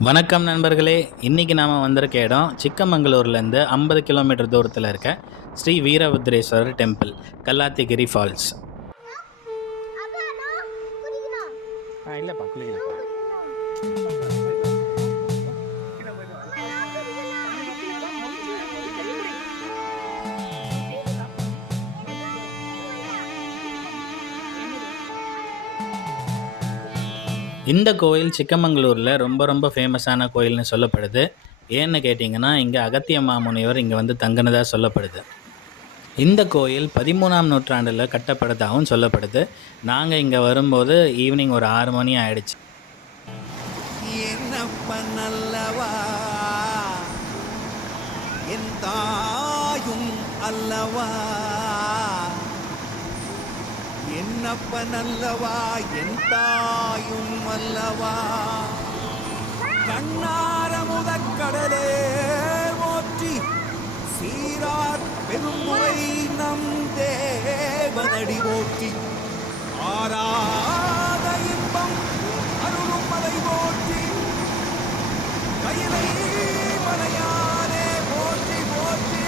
வணக்கம் நண்பர்களே. இன்றைக்கி நாம் வந்திருக்க இடம் சிக்கமங்களூர்லேருந்து 50 கிலோமீட்டர் தூரத்தில் இருக்க ஸ்ரீ வீரபத்ரேஸ்வரர் டெம்பிள், கல்லாத்திகிரி ஃபால்ஸ். இல்லைப்பா குளிக்கலப்பா. இந்த கோயில் சிக்கமங்களூரில் ரொம்ப ஃபேமஸான கோயில்னு சொல்லப்படுது. ஏன்னு கேட்டிங்கன்னா, இங்கே அகத்திய மாமுனிவர் இங்கே வந்து தங்கினதாக சொல்லப்படுது. இந்த கோயில் 13ஆம் நூற்றாண்டில் கட்டப்பட்டதாகவும் சொல்லப்படுது. நாங்கள் இங்கே வரும்போது ஈவினிங் ஒரு 6 மணி ஆயிடுச்சு. என் தாயும் அல்லவா, என்னப்பன் அல்லவா, என் தாயும் அல்லவா, கண்ணார முதக்கடலே போற்றி, சீரார் பெருமுறை நம் தேவனடி போற்றி, ஆராத இன்பம் அருளும் மலை போற்றி, கையிலை மலையானே போற்றி போற்றி.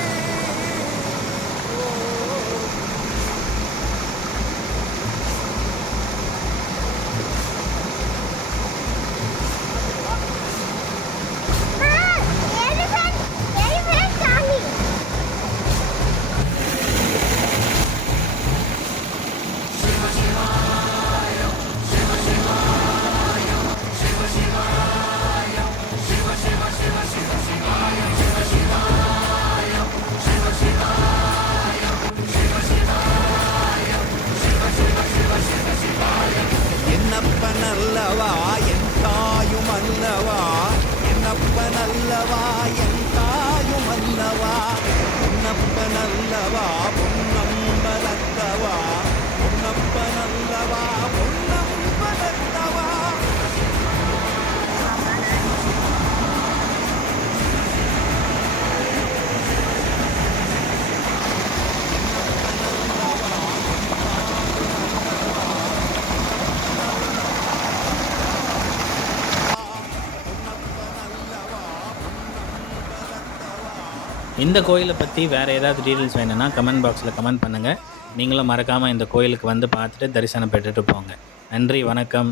என்னப்பனல்லவா என் தாயும் அல்லவா, என்னப்பனல்லவா என் தாயும் அல்லவா, என்னப்பனல்லவா பொன்னம்பலத்தவா, பொன்னப்பனல்லவா பொன்னம்பலத்தவா. இந்த கோயிலை பற்றி வேறு ஏதாவது டீட்டெயில்ஸ் வேணும்னா கமெண்ட் பாக்ஸில் கமெண்ட் பண்ணுங்கள். நீங்களும் மறக்காமல் இந்த கோயிலுக்கு வந்து பார்த்துட்டு தரிசனம் பெற்றுட்டு போங்க. நன்றி, வணக்கம்.